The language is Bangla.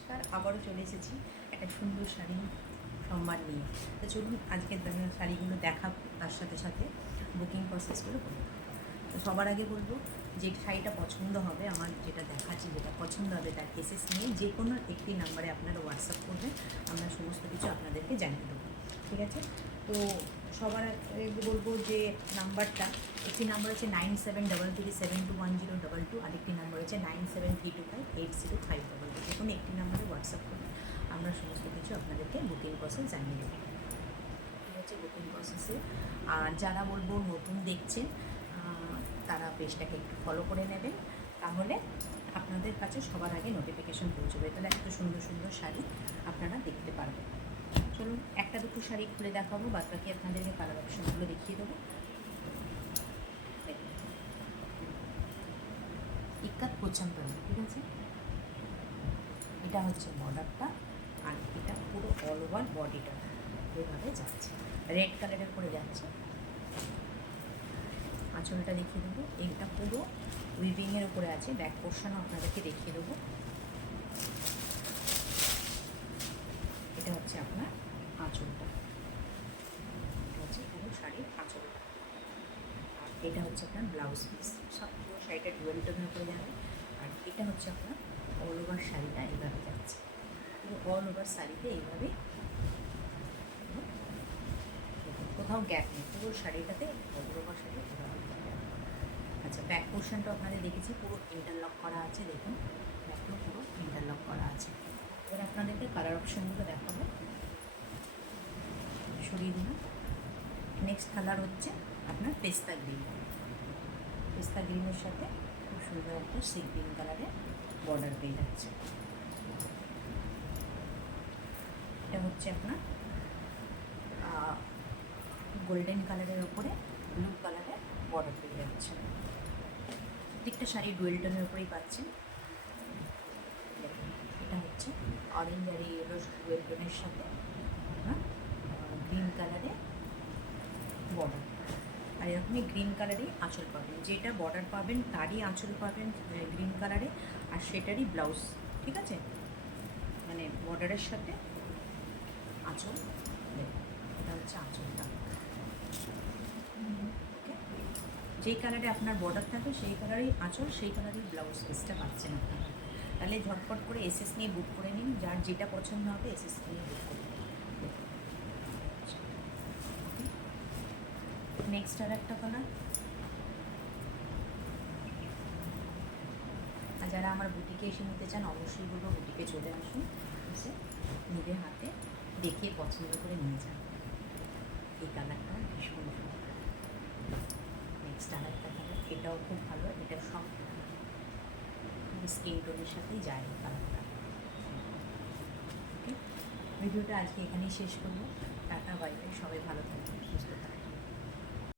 নমস্কার, আবারও চলে এসেছি একটা সুন্দর শাড়ি সম্মান নিয়ে। তো চলুন আজকের শাড়িগুলো দেখাবো, তার সাথে সাথে বুকিং প্রসেসগুলো করবো। তো সবার আগে বলবো, যে শাড়িটা পছন্দ হবে, আমার যেটা দেখাচ্ছি যেটা পছন্দ হবে তার কেসেস নিয়ে যে কোনো একটি নাম্বারে আপনারা হোয়াটসঅ্যাপ করবেন, আমরা সমস্ত কিছু আপনাদেরকে জানিয়ে দেবো। ঠিক আছে? তো সবার আগে বলবো যে নাম্বারটা, একটি নাম্বার হচ্ছে 9733721022, আরেকটি নাম্বার হচ্ছে 9732580522। যে কোনো একটি নাম্বারে হোয়াটসঅ্যাপ করুন, আমরা সমস্ত কিছু আপনাদেরকে বুকিং প্রসেস জানিয়ে দেবো। ঠিক আছে? বুকিং প্রসেসে আর যারা বলবো নতুন দেখছেন, তারা পেজটাকে একটু ফলো করে নেবেন, তাহলে আপনাদের কাছে সবার আগে নোটিফিকেশন পৌঁছবে, তাহলে এত সুন্দর সুন্দর শাড়ি আপনারা দেখতে পারবেন। চলুন একটা দুটো শাড়ি খুলে দেখাবো, বাদ বাকি আপনাদেরকে কালার অপশনগুলো দেখিয়ে দেবো। ইক্কাত পোচাম্পানি, ঠিক আছে? এটা হচ্ছে বর্ডারটা, আর এটা পুরো অল ওভার বডিটা এভাবে যাচ্ছে, রেড কালারের করে যাচ্ছে। আঁচলটা দেখিয়ে দেবো, এইটা পুরো উইভিংয়ের উপরে আছে, ব্যাক পোর্শনও আপনাদেরকে দেখিয়ে দেবো। এটা হচ্ছে আপনার আঁচলটা, এটা হচ্ছে পুরো শাড়ির আঁচলটা, আর এটা হচ্ছে আপনার ব্লাউজ পিস। সব পুরো শাড়িটা ডুয়েল টোনের উপরে যাবে, আর এটা হচ্ছে আপনার অল ওভার শাড়িটা এইভাবে যাচ্ছে, পুরো অল ওভার শাড়িতে এইভাবে, কোথাও গ্যাপ নেই, পুরো শাড়িটাতে অল ওভার শাড়ি এভাবে। আচ্ছা, ব্যাক পোর্শনটা আপনাদের দেখেছি পুরো ইন্টারলক করা আছে, দেখুন ব্যাকও পুরো ইন্টারলক করা আছে। এবার আপনাদেরকে কালার অপশানগুলো দেখাবো, সরিয়ে দিন। নেক্সট কালার হচ্ছে আপনার পেস্তা গ্রিন, পেস্তা গ্রিনের সাথে খুব সুন্দর একটা সি গ্রিন কালারের বর্ডার পেয়ে যাচ্ছে। এটা হচ্ছে আপনার গোল্ডেন কালারের ওপরে ব্লু কালারের বর্ডার পেয়ে যাচ্ছে। প্রত্যেকটা শাড়ি ডুয়েল টোনের উপরেই পাচ্ছেন। এটা হচ্ছে অরেঞ্জ আর ইয়েলো ডুয়েল টোনের সাথে গ্রিন কালারে বর্ডার, আর এরকমই গ্রিন কালারই আঁচল পাবেন, যেটা বর্ডার পাবেন তারই আঁচল পাবেন গ্রিন কালারে, আর সেটারই ব্লাউজ। ঠিক আছে? মানে বর্ডারের সাথে আঁচল, এটা হচ্ছে আঁচলটা। ওকে, যেই কালারে আপনার বর্ডার থাকবে সেই কালারই আঁচল, সেই কালারই ব্লাউজ পিসটা পাচ্ছেন আপনারা। তাহলে ঝটপট করে এসএস নিয়ে বুক করে নিন, যার যেটা পছন্দ হবে এসএস নিয়ে বুক করে নিন। নেক্সট আর একটা কালার। আর যারা আমার বুটিকে এসে নিতে চান, অবশ্যই বলবো বুটিকে চলে আসুন, এসে নিজের হাতে দেখে পছন্দ করে নিয়ে যান। এই কালারটা ভীষণ সুন্দর। নেক্সট আর একটা কালার, এটাও খুব ভালো, এটা সব স্কিন টোনের সাথেই যায় এই কালারটা। ওকে, ভিডিওটা আজকে এখানেই শেষ করবো। টাটা, বাই বাই, সবাই ভালো থাকবে।